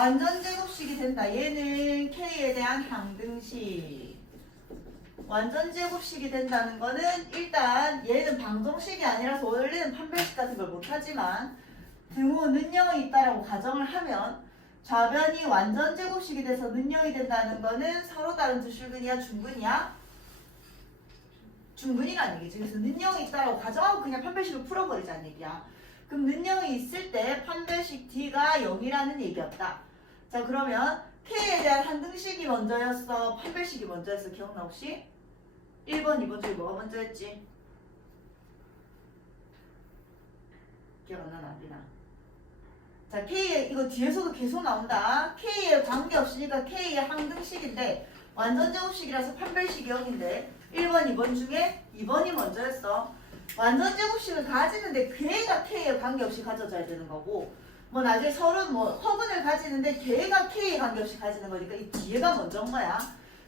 완전 제곱식이 된다. 얘는 K에 대한 항등식. 완전 제곱식이 된다는 거는 일단 얘는 방정식이 아니라서 원래는 판별식 같은 걸 못하지만 등호는 0이 있다라고 가정을 하면 좌변이 완전 제곱식이 돼서 는영이 된다는 거는 서로 다른 두 실근이야 중근이야? 중근이라는 얘기지. 그래서 는영이 있다라고 가정하고 그냥 판별식을 풀어버리자는 얘기야. 그럼 는영이 있을 때 판별식 D가 0이라는 얘기였다. 자 그러면 K에 대한 한등식이 먼저였어? 판별식이 먼저였어? 기억나 혹시? 1번, 2번 중에 뭐가 먼저였지? 기억 안 나나 안 나나? 자 K에 이거 뒤에서도 계속 나온다. K에 관계 없으니까 K의 항등식인데 완전 제곱식이라서 판별식이 0인데 1번, 2번 중에 2번이 먼저였어. 완전 제곱식을 가지는데 그 애가 K에 관계 없이 가져져야 되는 거고 뭐 나중에 서로 뭐 허분을 가지는데 걔가 K에 관계없이 가지는 거니까 이 뒤에가 먼저인 거야.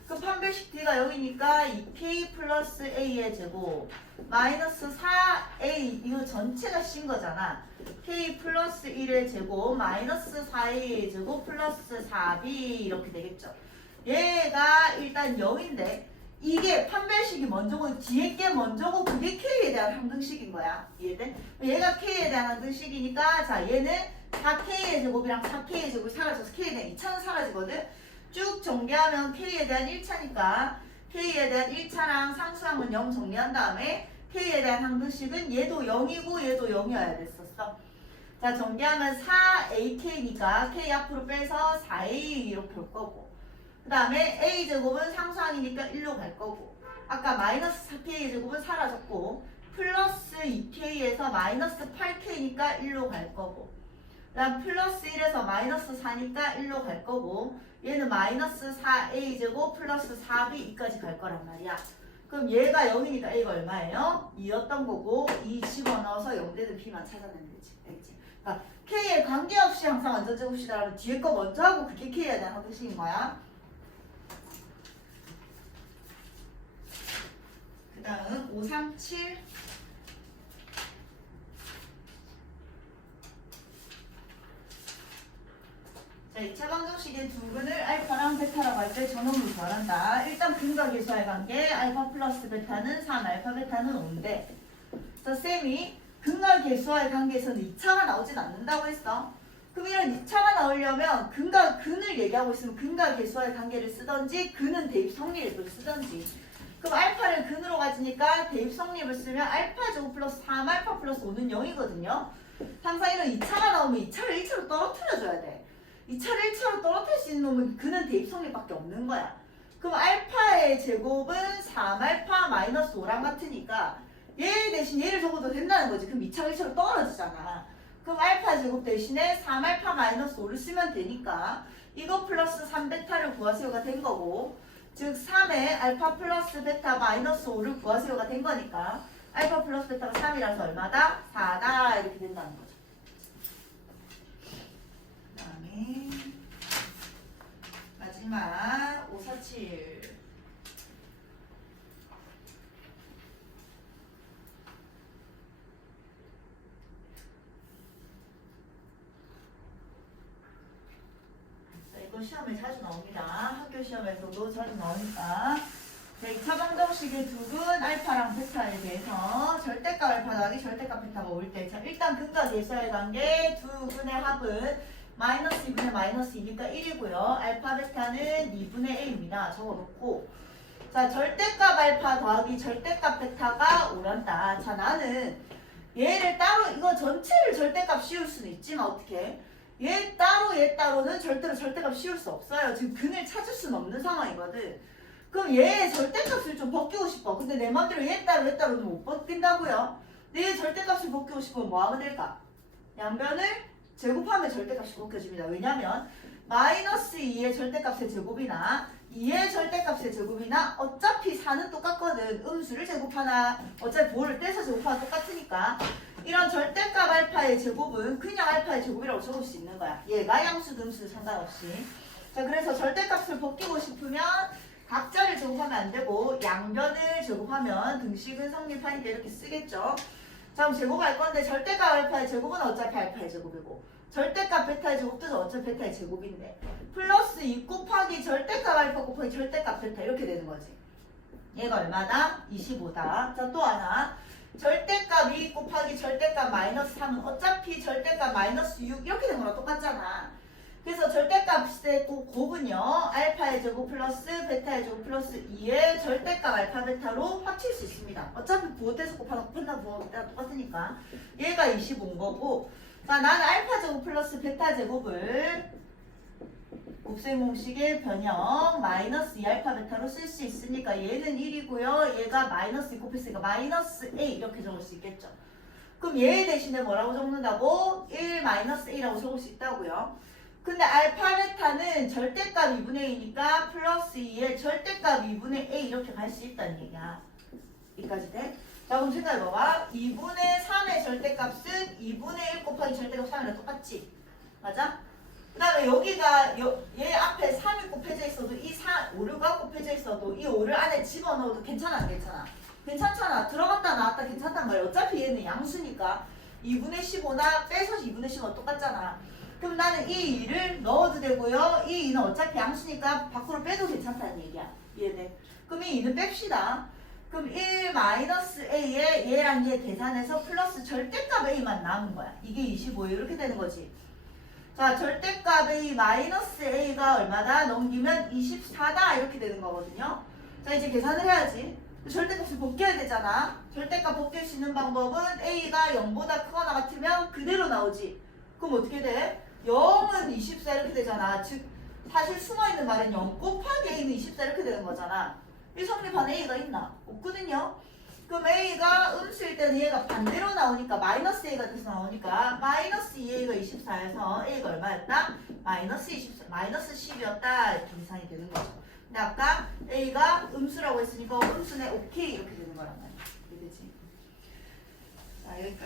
그 판별식 D가 0이니까 2K 플러스 A의 제곱 마이너스 4A 이거 전체가 신 거잖아. K 플러스 1의 제곱 마이너스 4A의 제곱 플러스 4B 이렇게 되겠죠. 얘가 일단 0인데 이게 판별식이 먼저고 뒤에 게 먼저고 그게 K에 대한 항등식인 거야. 이해돼? 얘가 K에 대한 항등식이니까 자 얘는 4K의 제곱이랑 4K의 제곱이 사라져서 K에 대한 2차는 사라지거든. 쭉 정리하면 K에 대한 1차니까 K에 대한 1차랑 상수항은 0 정리한 다음에 K에 대한 항등식은 얘도 0이고 얘도 0이어야 됐었어. 자 정리하면 4AK니까 K 앞으로 빼서 4A 이렇게 올 거고 그 다음에 A제곱은 상수항이니까 1로 갈 거고 아까 마이너스 4K 제곱은 사라졌고 플러스 2K에서 마이너스 8K니까 1로 갈 거고 그 다음 플러스 1에서 마이너스 4니까 1로 갈 거고 얘는 마이너스 4A 제곱 플러스 4B 까지 갈 거란 말이야. 그럼 얘가 0이니까 A가 얼마예요? 2였던 거고 2 집어넣어서 0 되는 B만 찾아내면 되지. 알겠지? 그러니까 K에 관계없이 항상 완전 제곱식이라면 뒤에 거 먼저 하고 그게 K에 대한 항등식인 거야. 그 다음 537 자, 2차 방정식의 두 근을 알파랑 베타라고 할 때 전원을 구하란다. 일단 근과 계수할 관계 알파 플러스 베타는 3, 알파 베타는 5인데 자, 쌤이 근과 계수할 관계에서는 2차가 나오진 않는다고 했어. 그럼 이런 2차가 나오려면 근과 근을 얘기하고 있으면 근과 계수할 관계를 쓰던지 근은 대입 성립을 쓰던지 그럼 알파를 근으로 가지니까 대입 성립을 쓰면 알파 제곱 플러스 3 알파 플러스 5는 0이거든요. 항상 이런 2차가 나오면 2차를 1차로 떨어뜨려줘야 돼. 2차를 1차로 떨어뜨릴 수 있는 놈은 그는 대입 성립밖에 없는 거야. 그럼 알파의 제곱은 3알파 마이너스 5랑 같으니까 얘 대신 얘를 적어도 된다는 거지. 그럼 2차가 1차로 떨어지잖아. 그럼 알파 제곱 대신에 3알파 마이너스 5를 쓰면 되니까 이거 플러스 3베타를 구하세요가 된 거고 즉 3에 알파 플러스 베타 마이너스 5를 구하세요가 된 거니까 알파 플러스 베타가 3이라서 얼마다? 4다 이렇게 된다는 거죠. 마지막 547 자, 이거 시험에 자주 나옵니다. 학교 시험에서도 자주 나오니까. 네, 2차 방정식의 두근 알파랑 베타에 대해서 절대값 알파 더하기 절대값 베타가 올 때. 자, 일단 근과 계수의 관계 두 근의 합은 마이너스 2분의 마이너스 2니까 1이고요. 알파 베타는 2분의 a입니다. 적어놓고. 자, 절대값 알파 더하기 절대값 베타가 오란다. 자, 나는 얘를 따로, 이거 전체를 절대값 씌울 수는 있지만 어떻게? 얘 따로 얘 따로는 절대로 절대값 씌울 수 없어요. 지금 근을 찾을 수는 없는 상황이거든. 그럼 얘의 절대값을 좀 벗기고 싶어. 근데 내 맘대로 얘 따로 얘 따로는 못 벗긴다고요. 내 절대값을 벗기고 싶으면 뭐 하면 될까? 양변을 제곱하면 절대값이 벗겨집니다. 왜냐면 마이너스 2의 절대값의 제곱이나 2의 절대값의 제곱이나 어차피 4는 똑같거든. 음수를 제곱하나 어차피 볼을 떼서 제곱하나 똑같으니까 이런 절대값 알파의 제곱은 그냥 알파의 제곱이라고 적을 수 있는 거야. 얘가 양수 등수 상관없이. 자 그래서 절대값을 벗기고 싶으면 각자를 제곱하면 안 되고 양변을 제곱하면 등식은 성립하니까 이렇게 쓰겠죠. 자 그럼 제곱할 건데 절대값 알파의 제곱은 어차피 알파의 제곱이고 절대값 베타의 제곱도 어차피 베타의 제곱인데 플러스 2 곱하기 절대값 알파 곱하기 절대값 베타 이렇게 되는 거지. 얘가 얼마다? 25다. 자 또 하나. 절대값 2 곱하기 절대값 마이너스 3은 어차피 절대값 마이너스 6 이렇게 된 거랑 똑같잖아. 그래서 절대값의 곱- 곱은요. 알파의 제곱 플러스 베타의 제곱 플러스 2의 절대값 알파 베타로 합칠 수 있습니다. 어차피 부호대서 곱하다 곱한다 부호대가 똑같으니까. 얘가 25인 거고. 자 나는 알파 제곱 플러스 베타 제곱을 곱셈 공식의 변형 마이너스 2알파 베타로 쓸 수 있으니까 얘는 1이고요. 얘가 마이너스 2 곱했으니까 마이너스 A 이렇게 적을 수 있겠죠. 그럼 얘 대신에 뭐라고 적는다고? 1 마이너스 A라고 적을 수 있다고요. 근데 알파 베타는 절대값 2분의 1이니까 플러스 2에 절대값 2분의 A 이렇게 갈 수 있다는 얘기야. 여기까지 돼? 자 그럼 생각해봐봐. 2분의 3의 절대값은 2분의 1 곱하기 절대값 3이랑 똑같지? 맞아? 그 다음에 여기가 여- 얘 앞에 3이 곱해져 있어도 이 4, 5류가 곱해져 있어도 이 5를 안에 집어넣어도 괜찮아 안 괜찮아? 괜찮잖아. 들어갔다 나왔다 괜찮단 말이야. 어차피 얘는 양수니까. 2분의 15나 빼서 2분의 15 똑같잖아. 그럼 나는 이 2를 넣어도 되고요. 이 2는 어차피 양수니까 밖으로 빼도 괜찮다는 얘기야. 얘는 그럼 이 2는 뺍시다 그럼 1 마이너스 A에 얘랑 얘 계산해서 플러스 절대값 A만 남은 거야 이게 25 이렇게 되는 거지 자, 절대값 A 마이너스 A가 얼마다? 넘기면 24다 이렇게 되는 거거든요. 자, 이제 계산을 해야지. 절대값을 벗겨야 되잖아. 절대값 벗길 수 있는 방법은 A가 0보다 크거나 같으면 그대로 나오지. 그럼 어떻게 돼? 0은 24 이렇게 되잖아. 즉, 사실 숨어있는 말은 0 곱하기 A는 24 이렇게 되는 거잖아. 이 성립한 A가 있나? 없거든요. 그럼 A가 음수일 때는 얘가 반대로 나오니까 마이너스 A가 돼서 나오니까 마이너스 2A가 24에서 A가 얼마였다? 마이너스 24, 마이너스 10이었다 이렇게 계산이 되는 거죠. 근데 아까 A가 음수라고 했으니까 음수네 오케이 이렇게 되는 거란 말이야. 이게 되지? 자 여기까지.